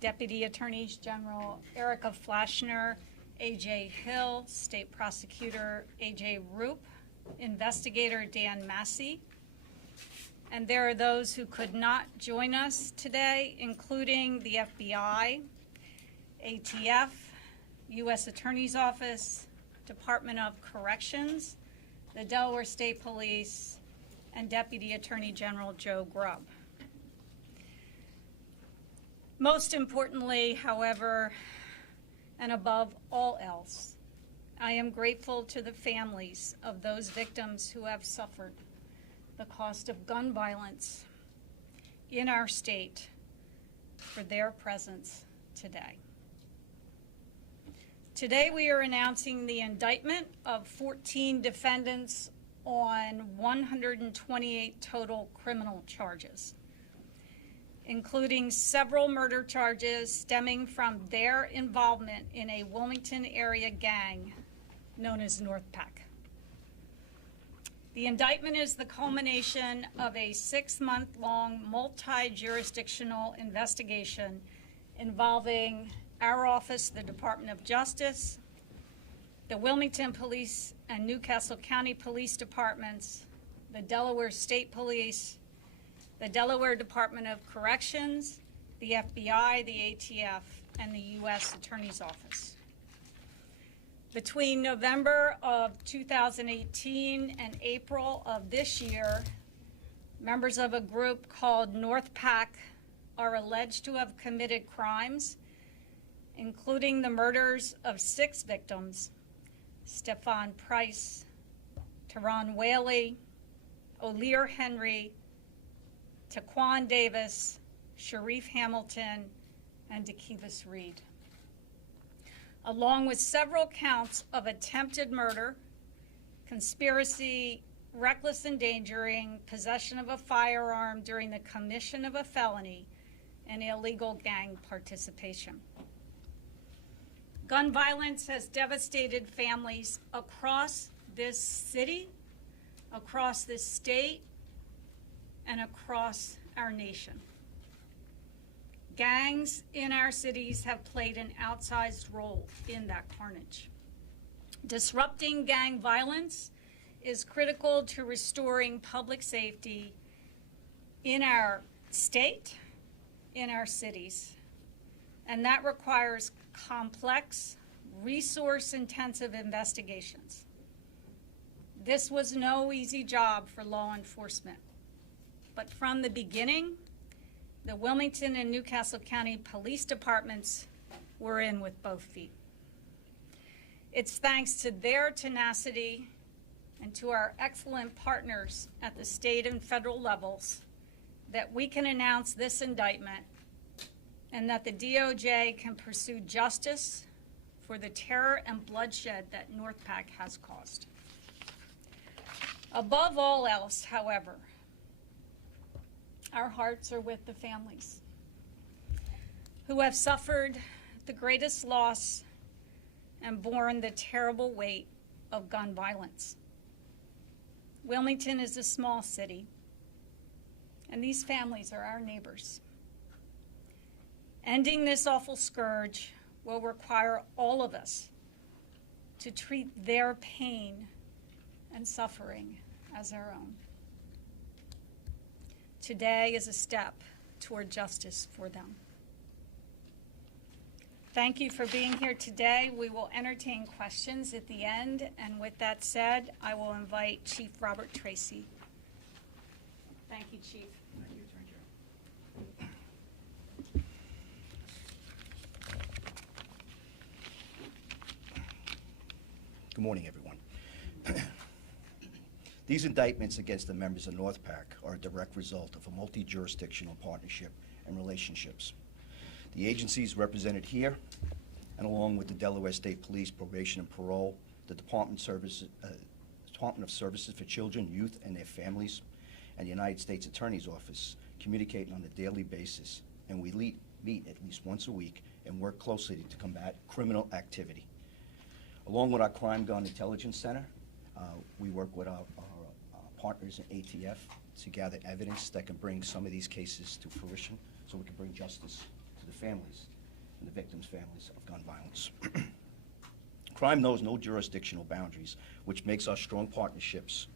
Deputy Attorneys General Erica Flashner, A.J. Hill, State Prosecutor A.J. Roop, Investigator Dan Massey, and there are those who could not join us today, including the FBI, ATF, U.S. Attorney's Office, Department of Corrections, the Delaware State Police, and Deputy Attorney General Joe Grubb. Most importantly, however, and above all else, I am grateful to the families of those victims who have suffered the cost of gun violence in our state for their presence today. Today we are announcing the indictment of 14 defendants on 128 total criminal charges, including several murder charges stemming from their involvement in a Wilmington-area gang known as NorthPak. The indictment is the culmination of a 6-month-long multi-jurisdictional investigation involving our office, the Department of Justice, the Wilmington Police and Newcastle County Police Departments, the Delaware State Police, the Delaware Department of Corrections, the FBI, the ATF, and the U.S. Attorney's Office. Between November of 2018 and April of this year, members of a group called NorthPak are alleged to have committed crimes, including the murders of 6 victims: Stephon Price, Teron Whaley, O'Lear Henry, Taquan Davis, Sharif Hamilton, and DeKevis Reed, along with several counts of attempted murder, conspiracy, reckless endangering, possession of a firearm during the commission of a felony, and illegal gang participation. Gun violence has devastated families across this city, across this state, and across our nation. Gangs in our cities have played an outsized role in that carnage. Disrupting gang violence is critical to restoring public safety in our state, in our cities, and that requires complex, resource-intensive investigations. This was no easy job for law enforcement, but from the beginning, the Wilmington and Newcastle County Police Departments were in with both feet. It's thanks to their tenacity and to our excellent partners at the state and federal levels that we can announce this indictment and that the DOJ can pursue justice for the terror and bloodshed that NorthPak has caused. Above all else, however, our hearts are with the families who have suffered the greatest loss and borne the terrible weight of gun violence. Wilmington is a small city, and these families are our neighbors. Ending this awful scourge will require all of us to treat their pain and suffering as our own. Today is a step toward justice for them. Thank you for being here today. We will entertain questions at the end, and with that said, I will invite Chief Robert Tracy. Thank you, Chief. Thank you, Attorney General. Good morning, everyone. These indictments against the members of NorthPak are a direct result of a multi-jurisdictional partnership and relationships. The agencies represented here, and along with the Delaware State Police, Probation and Parole, the Department of Services for Children, Youth, and their families, and the United States Attorney's Office communicate on a daily basis, and we meet at least once a week and work closely to combat criminal activity. Along with our Crime Gun Intelligence Center, we work with our partners in ATF to gather evidence that can bring some of these cases to fruition so we can bring justice to the families. and the victims' families of gun violence. Crime knows no jurisdictional boundaries, which makes our strong partnerships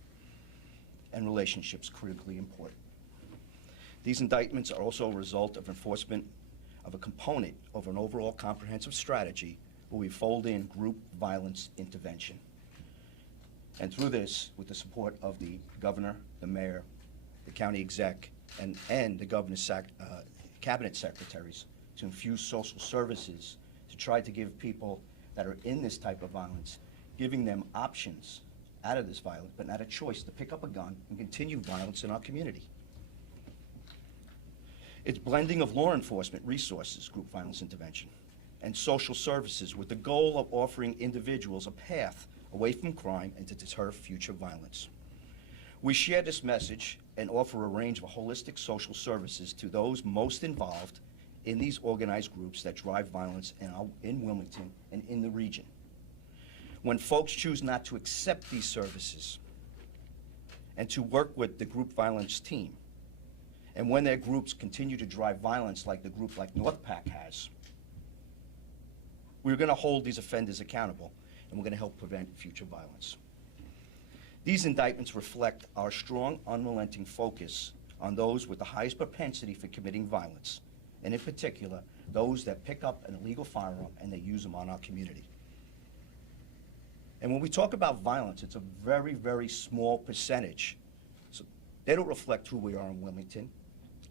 and relationships critically important. These indictments are also a result of enforcement of a component of an overall comprehensive strategy where we fold in group violence intervention. And through this, with the support of the governor, the mayor, the county exec, and the governor's cabinet secretaries, to infuse social services to try to give people that are in this type of violence, giving them options out of this violence, but not a choice to pick up a gun and continue violence in our community. It's blending of law enforcement resources, group violence intervention, and social services with the goal of offering individuals a path away from crime and to deter future violence. We share this message and offer a range of holistic social services to those most involved in these organized groups that drive violence in Wilmington and in the region. When folks choose not to accept these services and to work with the group violence team, and when their groups continue to drive violence like the group like NorthPak has, we're going to hold these offenders accountable, and we're going to help prevent future violence. These indictments reflect our strong, unrelenting focus on those with the highest propensity for committing violence, and in particular, those that pick up an illegal firearm and they use them on our community. And when we talk about violence, it's a very, very small percentage. So they don't reflect who we are in Wilmington.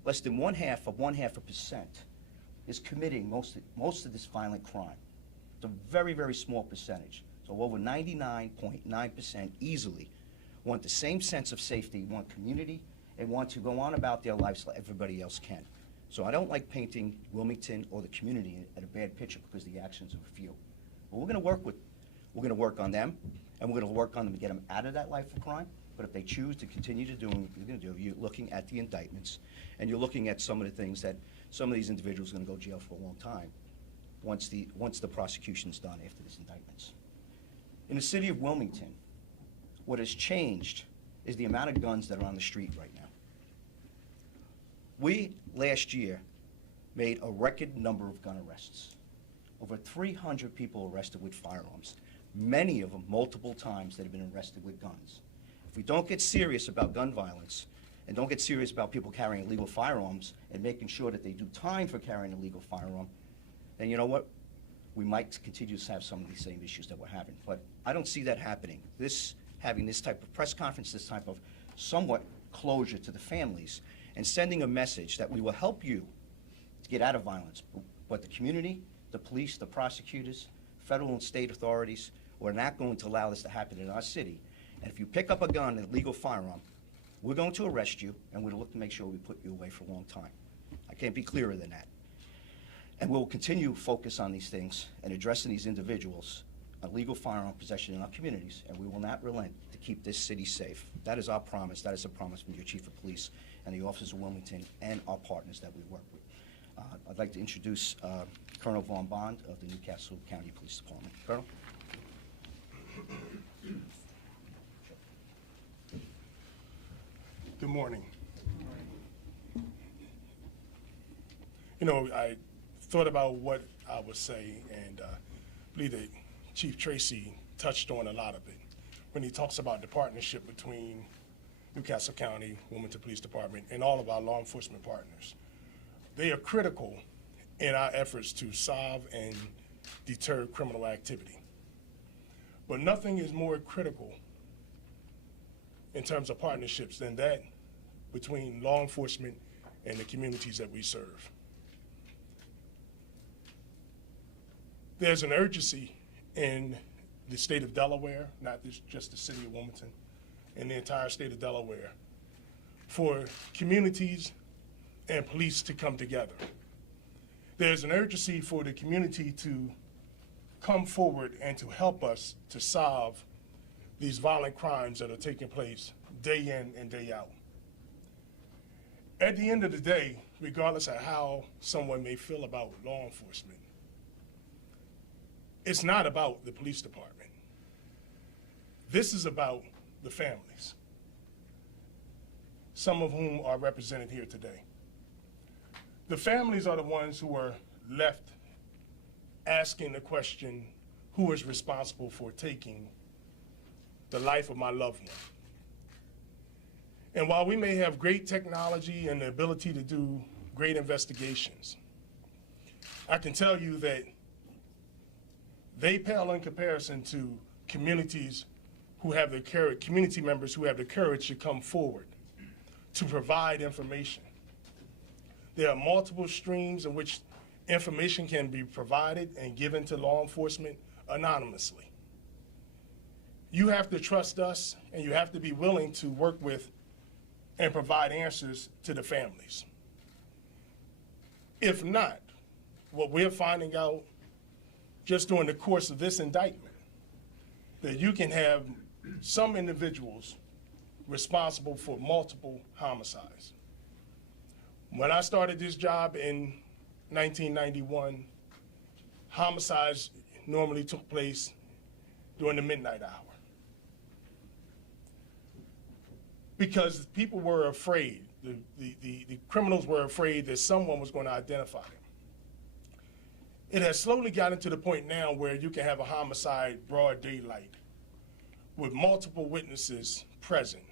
Less than 0.5% is committing most of this violent crime. It's a very, very small percentage. So over 99.9% easily want the same sense of safety, want community, and want to go on about their lives like everybody else can. So I don't like painting Wilmington or the community at a bad picture because the actions of a few. But we're going to work on them, and we're going to work on them to get them out of that life of crime. But if they choose to continue to do what you're going to do, you're looking at the indictments, and you're looking at some of the things that some of these individuals are going to go to jail for a long time once the prosecution's done after these indictments. In the city of Wilmington, what has changed is the amount of guns that are on the street right now. We, last year, made a record number of gun arrests. Over 300 people arrested with firearms, many of them multiple times that have been arrested with guns. If we don't get serious about gun violence and don't get serious about people carrying illegal firearms and making sure that they do time for carrying an illegal firearm, then you know what? We might continue to have some of these same issues that we're having. But I don't see that happening. Having this type of press conference, this type of somewhat closure to the families, and sending a message that we will help you to get out of violence. But the community, the police, the prosecutors, federal and state authorities, we're not going to allow this to happen in our city. And if you pick up a gun, an illegal firearm, we're going to arrest you, and we'll look to make sure we put you away for a long time. I can't be clearer than that. And we'll continue to focus on these things and addressing these individuals on legal firearm possession in our communities, and we will not relent to keep this city safe. That is our promise. That is a promise from your Chief of Police and the officers of Wilmington and our partners that we work with. I'd like to introduce Colonel Vaughn Bond of the Newcastle County Police Department. Colonel. Good morning. You know, I thought about what I would say, and I believe that Chief Tracy touched on a lot of it when he talks about the partnership between Newcastle County, Wilmington Police Department, and all of our law enforcement partners. They are critical in our efforts to solve and deter criminal activity. But nothing is more critical in terms of partnerships than that between law enforcement and the communities that we serve. There's an urgency in the state of Delaware, not just the city of Wilmington, in the entire state of Delaware, for communities and police to come together. There's an urgency for the community to come forward and to help us to solve these violent crimes that are taking place day in and day out. At the end of the day, regardless of how someone may feel about law enforcement, it's not about the police department. This is about the families, some of whom are represented here today. The families are the ones who are left asking the question, who is responsible for taking the life of my loved one? And while we may have great technology and the ability to do great investigations, I can tell you that they pale in comparison to communities who have the courage, community members who have the courage to come forward to provide information. There are multiple streams in which information can be provided and given to law enforcement anonymously. You have to trust us, and you have to be willing to work with and provide answers to the families. If not, what we're finding out just during the course of this indictment, that you can have some individuals responsible for multiple homicides. When I started this job in 1991, homicides normally took place during the midnight hour, because people were afraid, the criminals were afraid that someone was going to identify them. It has slowly gotten to the point now where you can have a homicide broad daylight with multiple witnesses present,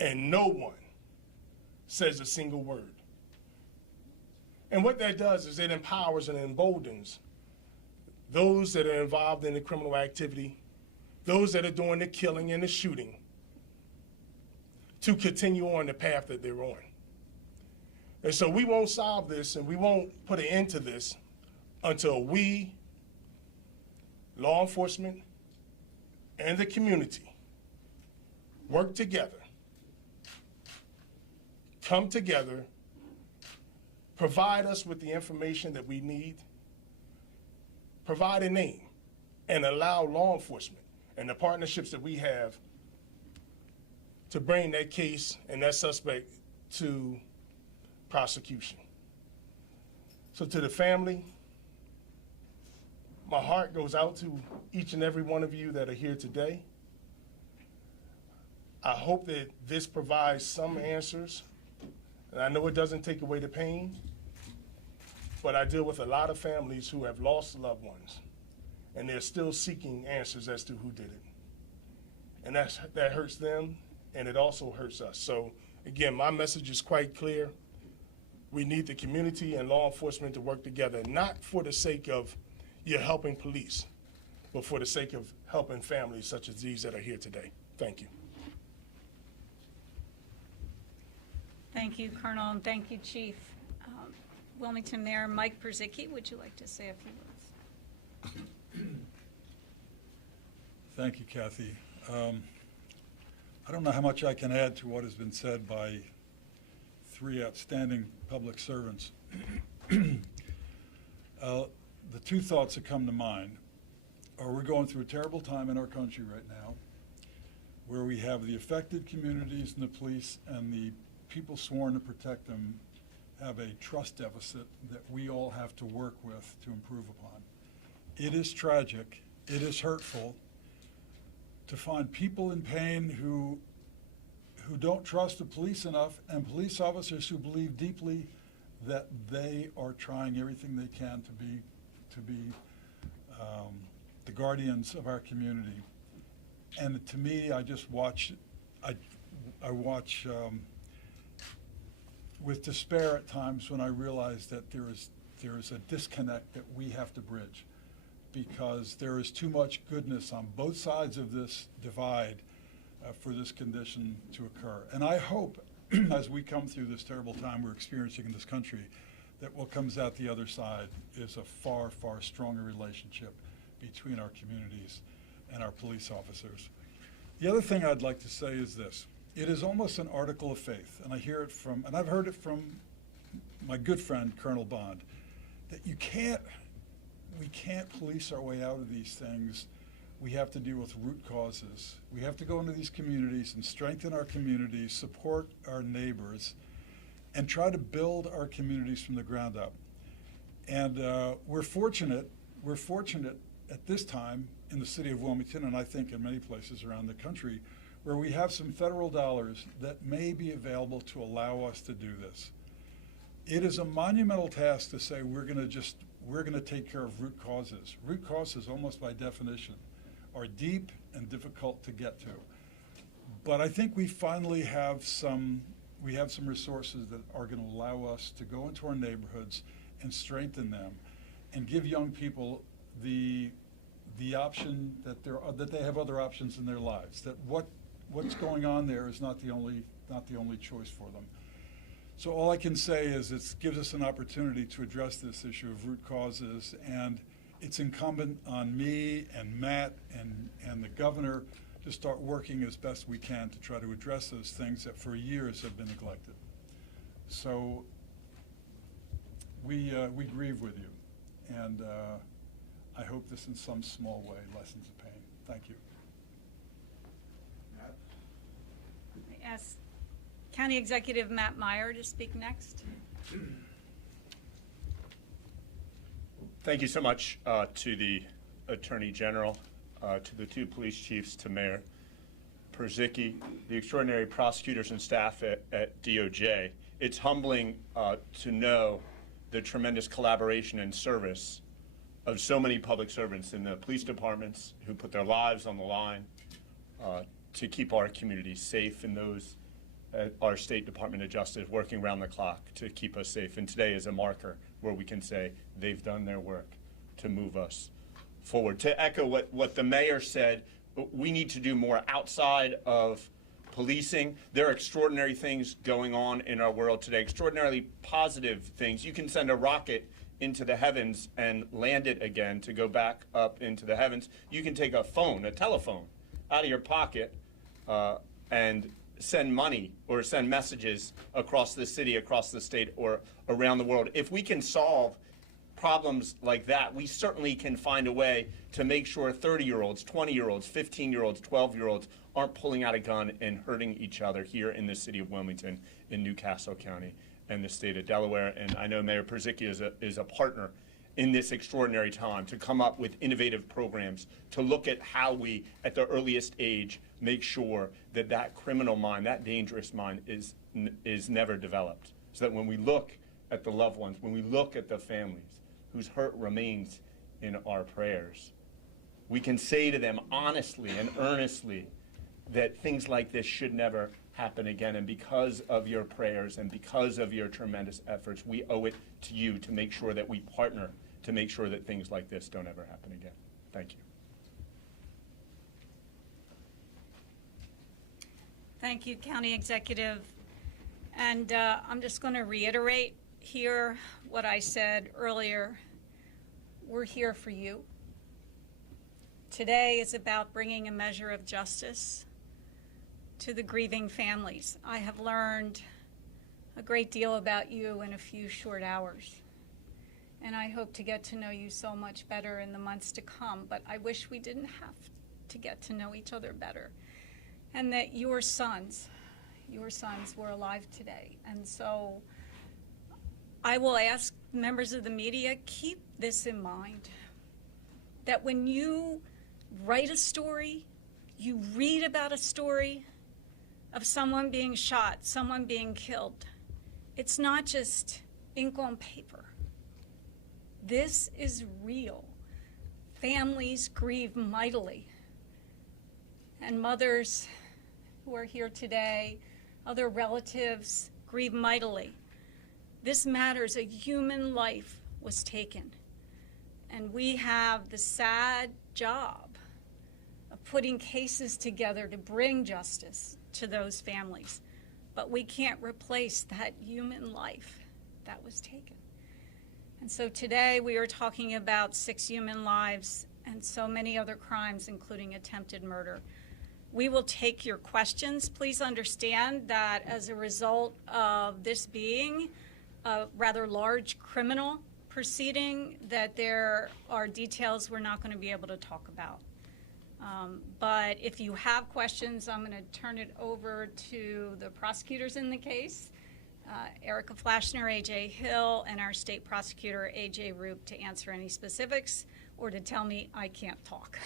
and no one says a single word. And what that does is it empowers and emboldens those that are involved in the criminal activity, those that are doing the killing and the shooting, to continue on the path that they're on. And so we won't solve this, and we won't put an end to this until we, law enforcement, and the community work together, come together, provide us with the information that we need, provide a name, and allow law enforcement and the partnerships that we have to bring that case and that suspect to prosecution. So to the family, my heart goes out to each and every one of you that are here today. I hope that this provides some answers, and I know it doesn't take away the pain, but I deal with a lot of families who have lost loved ones, and they're still seeking answers as to who did it. And that hurts them, and it also hurts us. So again, my message is quite clear. We need the community and law enforcement to work together, not for the sake of you're helping police, but for the sake of helping families such as these that are here today. Thank you. Thank you, Colonel, and thank you, Chief. Wilmington Mayor Mike Perzicki, would you like to say a few words? Thank you, Kathy. I don't know how much I can add to what has been said by three outstanding public servants. The two thoughts that come to mind are we're going through a terrible time in our country right now, where we have the affected communities and the police and the people sworn to protect them have a trust deficit that we all have to work with to improve upon. It is tragic, it is hurtful to find people in pain who don't trust the police enough, and police officers who believe deeply that they are trying everything they can to be the guardians of our community. And to me, I just watch, I watch with despair at times when I realize that there is a disconnect that we have to bridge, because there is too much goodness on both sides of this divide for this condition to occur. And I hope, as we come through this terrible time we're experiencing in this country, that what comes out the other side is a far, far stronger relationship between our communities and our police officers. The other thing I'd like to say is this. It is almost an article of faith, and I hear it from, and I've heard it from my good friend, Colonel Bond, that we can't police our way out of these things. We have to deal with root causes. We have to go into these communities and strengthen our communities, support our neighbors, and try to build our communities from the ground up. And we're fortunate at this time in the city of Wilmington, and I think in many places around the country, where we have some federal dollars that may be available to allow us to do this. it is a monumental task to say we're going to take care of root causes. Root causes, almost by definition, are deep and difficult to get to. But I think we finally have some resources that are going to allow us to go into our neighborhoods and strengthen them, and give young people the option that they have other options in their lives. That what's going on there is not the only choice for them. So all I can say is it gives us an opportunity to address this issue of root causes, and it's incumbent on me and Matt and the governor to start working as best we can to try to address those things that for years have been neglected. So we grieve with you, and I hope this in some small way lessens the pain. Thank you. I ask County Executive Matt Meyer to speak next. Thank you so much to the Attorney General, to the two police chiefs, to Mayor Perzicki, the extraordinary prosecutors and staff at DOJ. It's humbling to know the tremendous collaboration and service of so many public servants in the police departments who put their lives on the line to keep our communities safe, and those at our State Department of Justice working around the clock to keep us safe. And today is a marker where we can say they've done their work to move us forward. To echo what the mayor said, we need to do more outside of policing. There are extraordinary things going on in our world today, extraordinarily positive things. You can send a rocket into the heavens and land it again to go back up into the heavens. You can take a telephone out of your pocket and send money or send messages across the city, across the state, or around the world. If we can solve problems like that, we certainly can find a way to make sure 30-year-olds, 20-year-olds, 15-year-olds, 12-year-olds aren't pulling out a gun and hurting each other here in the city of Wilmington, in Newcastle County, and the state of Delaware. And I know Mayor Perzicki is a partner in this extraordinary time to come up with innovative programs to look at how we, at the earliest age, make sure that that criminal mind, that dangerous mind, is never developed. So that when we look at the loved ones, when we look at the families whose hurt remains in our prayers, we can say to them honestly and earnestly that things like this should never happen again. And because of your prayers and because of your tremendous efforts, we owe it to you to make sure that we partner to make sure that things like this don't ever happen again. Thank you. Thank you, County Executive. And I'm just going to reiterate here what I said earlier. We're here for you. Today is about bringing a measure of justice to the grieving families. I have learned a great deal about you in a few short hours, and I hope to get to know you so much better in the months to come, but I wish we didn't have to get to know each other better, and that your sons were alive today. And so I will ask members of the media, keep this in mind, that when you write a story, you read about a story of someone being shot, someone being killed, it's not just ink on paper. This is real. Families grieve mightily. And mothers who are here today, other relatives, grieve mightily. This matters. A human life was taken. And we have the sad job of putting cases together to bring justice to those families. But we can't replace that human life that was taken. And so today we are talking about 6 human lives and so many other crimes, including attempted murder. We will take your questions. Please understand that as a result of this being a rather large criminal proceeding, that there are details we're not going to be able to talk about. But if you have questions, I'm going to turn it over to the prosecutors in the case, Erica Flashner, A.J. Hill, and our state prosecutor, A.J. Roop, to answer any specifics or to tell me I can't talk.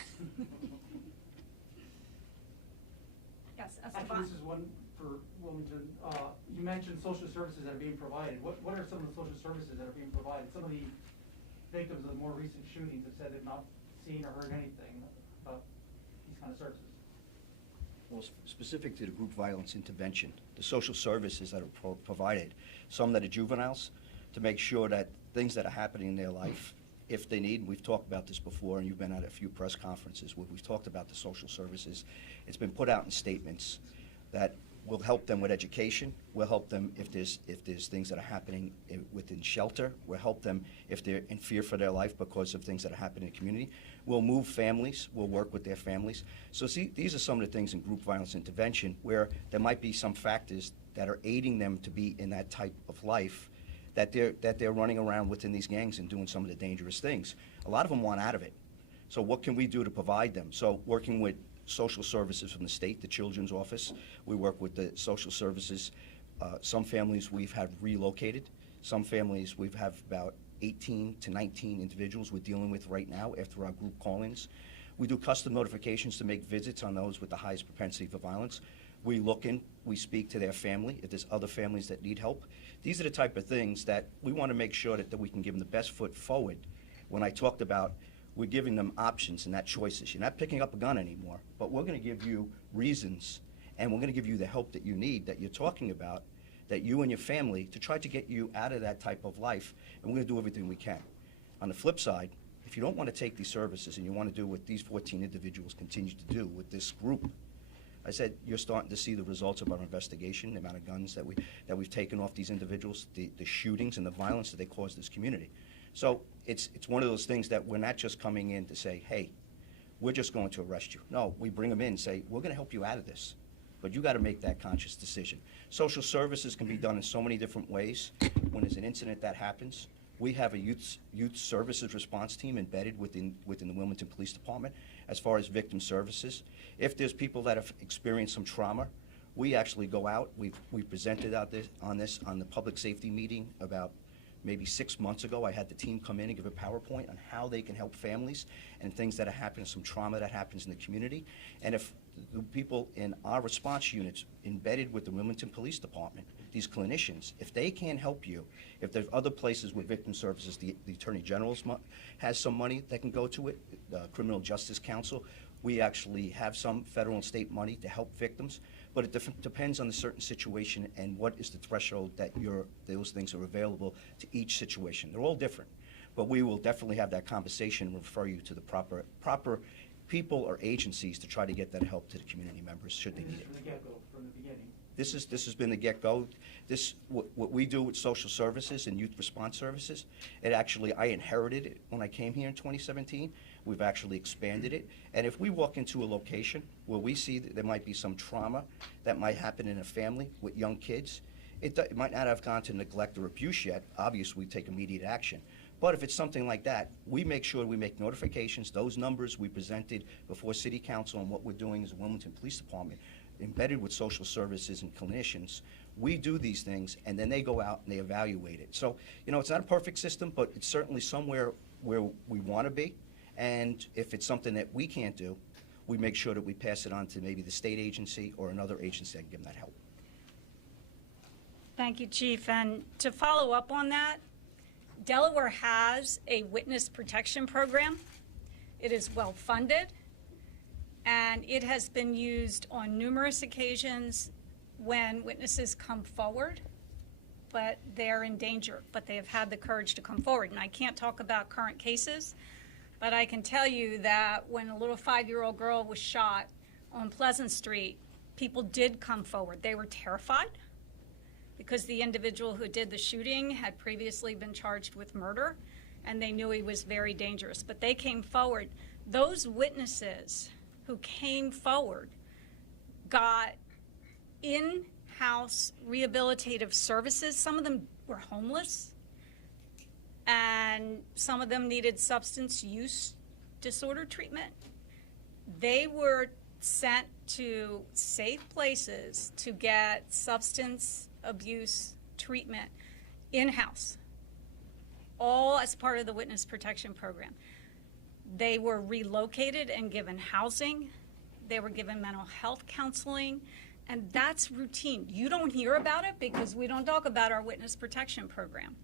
Yes, Esteban. Actually, this is one for for Wilmington. You mentioned social services that are being provided. What are some of the social services that are being provided? Some of the victims of the more recent shootings have said they've not seen or heard anything about these kind of services. Well, specific to the group violence intervention, the social services that are provided, some that are juveniles, to make sure that things that are happening in their life, if they need, we've talked about this before, and you've been at a few press conferences where we've talked about the social services. It's been put out in statements that will help them with education. We'll help them if there's things that are happening within shelter. We'll help them if they're in fear for their life because of things that are happening in the community. We'll move families. We'll work with their families. So see, these are some of the things in group violence intervention where there might be some factors that are aiding them to be in that type of life, that they're running around within these gangs and doing some of the dangerous things. A lot of them want out of it. So what can we do to provide them? So working with social services from the state, the Children's Office. We work with the social services. Some families we've had relocated. Some families we've have about 18 to 19 individuals we're dealing with right now after our group call-ins. We do custom notifications to make visits on those with the highest propensity for violence. We look in, we speak to their family if there's other families that need help. These are the type of things that we want to make sure that we can give them the best foot forward. When I talked about we're giving them options and not choices. You're not picking up a gun anymore, but we're going to give you reasons, and we're going to give you the help that you need, that you're talking about, that you and your family, to try to get you out of that type of life, and we're going to do everything we can. On the flip side, if you don't want to take these services and you want to do what these 14 individuals continue to do with this group, I said you're starting to see the results of our investigation, the amount of guns that we've taken off these individuals, the shootings and the violence that they cause this community. So it's one of those things that we're not just coming in to say, hey, we're just going to arrest you. No, we bring them in and say, we're going to help you out of this, but you got to make that conscious decision. Social services can be done in so many different ways. When there's an incident that happens, we have a youth services response team embedded within the Wilmington Police Department as far as victim services. If there's people that have experienced some trauma, we actually go out. We presented on the public safety meeting about maybe 6 months ago. I had the team come in and give a PowerPoint on how they can help families and things that have happened, some trauma that happens in the community. And if the people in our response units embedded with the Wilmington Police Department, these clinicians, if they can't help you, if there's other places with victim services, the Attorney General has some money that can go to it, the Criminal Justice Council, we actually have some federal and state money to help victims, but it depends on the certain situation and what is the threshold that those things are available to each situation. They're all different, but we will definitely have that conversation and refer you to the proper people or agencies to try to get that help to the community members should they need it. From the get-go, from the beginning. This has been the get-go. What we do with social services and youth response services, I inherited it when I came here in 2017. We've actually expanded it. And if we walk into a location where we see that there might be some trauma that might happen in a family with young kids, it might not have gone to neglect or abuse yet. Obviously, we take immediate action. But if it's something like that, we make sure we make notifications. Those numbers we presented before City Council and what we're doing as the Wilmington Police Department, embedded with social services and clinicians, we do these things, and then they go out and they evaluate it. So, it's not a perfect system, but it's certainly somewhere where we want to be. And if it's something that we can't do, we make sure that we pass it on to maybe the state agency or another agency that can give them that help. Thank you, Chief. And to follow up on that, Delaware has a witness protection program. It is well funded, and it has been used on numerous occasions when witnesses come forward, but they're in danger, but they have had the courage to come forward. And I can't talk about current cases, but I can tell you that when a little 5-year-old girl was shot on Pleasant Street, people did come forward. They were terrified because the individual who did the shooting had previously been charged with murder, and they knew he was very dangerous. But they came forward. Those witnesses who came forward got in-house rehabilitative services. Some of them were homeless, and some of them needed substance use disorder treatment. They were sent to safe places to get substance abuse treatment in-house, all as part of the witness protection program. They were relocated and given housing. They were given mental health counseling. And that's routine. You don't hear about it because we don't talk about our witness protection program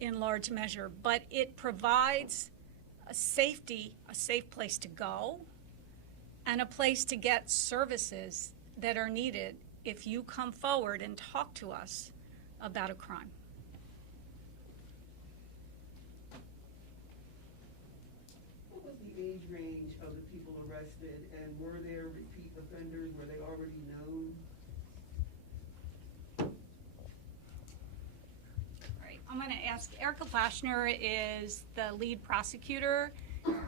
in large measure, but it provides a safe place to go and a place to get services that are needed if you come forward and talk to us about a crime. What was the age range of the people arrested, and were there repeat offenders? Were they already known? All right, I'm going to ask Erica Flashner is the lead prosecutor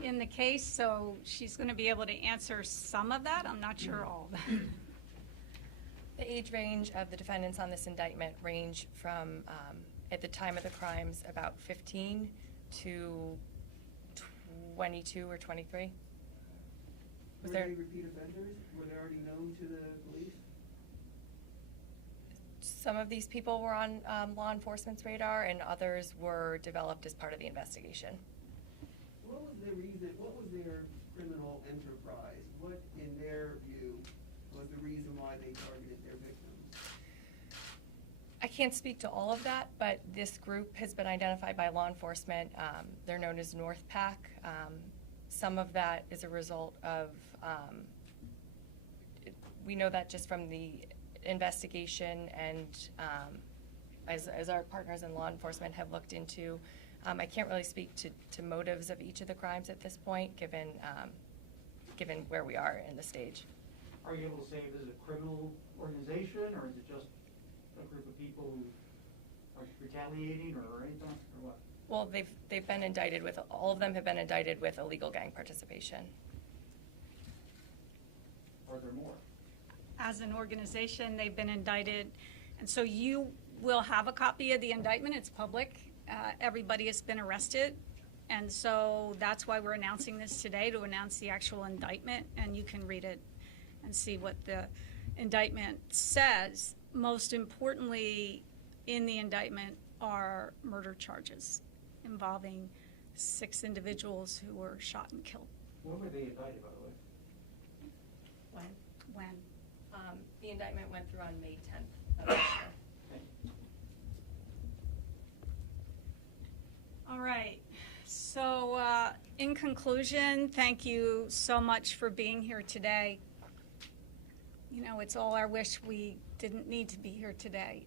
in the case, so she's going to be able to answer some of that. I'm not sure all of that. The age range of the defendants on this indictment range from, at the time of the crimes, about 15 to 22 or 23. Were they repeat offenders? Were they already known to the police? Some of these people were on law enforcement's radar, and others were developed as part of the investigation. What was their reason? What was their criminal enterprise? What, in their view, was the reason why they targeted their victims? I can't speak to all of that, but this group has been identified by law enforcement. They're known as NorthPak. Some of that is a result of, we know that just from the investigation, and as our partners in law enforcement have looked into. I can't really speak to motives of each of the crimes at this point, given where we are in the stage. Are you able to say if this is a criminal organization, or is it just a group of people who are retaliating or anything, or what? Well, they've been indicted with, all of them have been indicted with illegal gang participation. Are there more? As an organization, they've been indicted, and so you will have a copy of the indictment. It's public. Everybody has been arrested, and so that's why we're announcing this today, to announce the actual indictment, and you can read it and see what the indictment says. Most importantly, in the indictment are murder charges involving 6 individuals who were shot and killed. When were they indicted, by the way? When? The indictment went through on May 10th of this year. All right. So in conclusion, thank you so much for being here today. You know, it's all our wish we didn't need to be here today.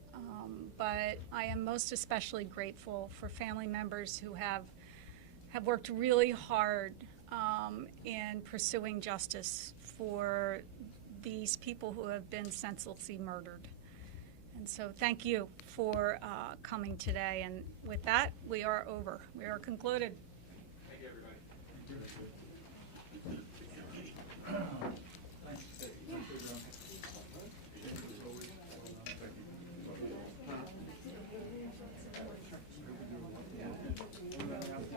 But I am most especially grateful for family members who have worked really hard in pursuing justice for these people who have been senselessly murdered. And so thank you for coming today. And with that, we are over. We are concluded. Thank you, everybody. Thank you.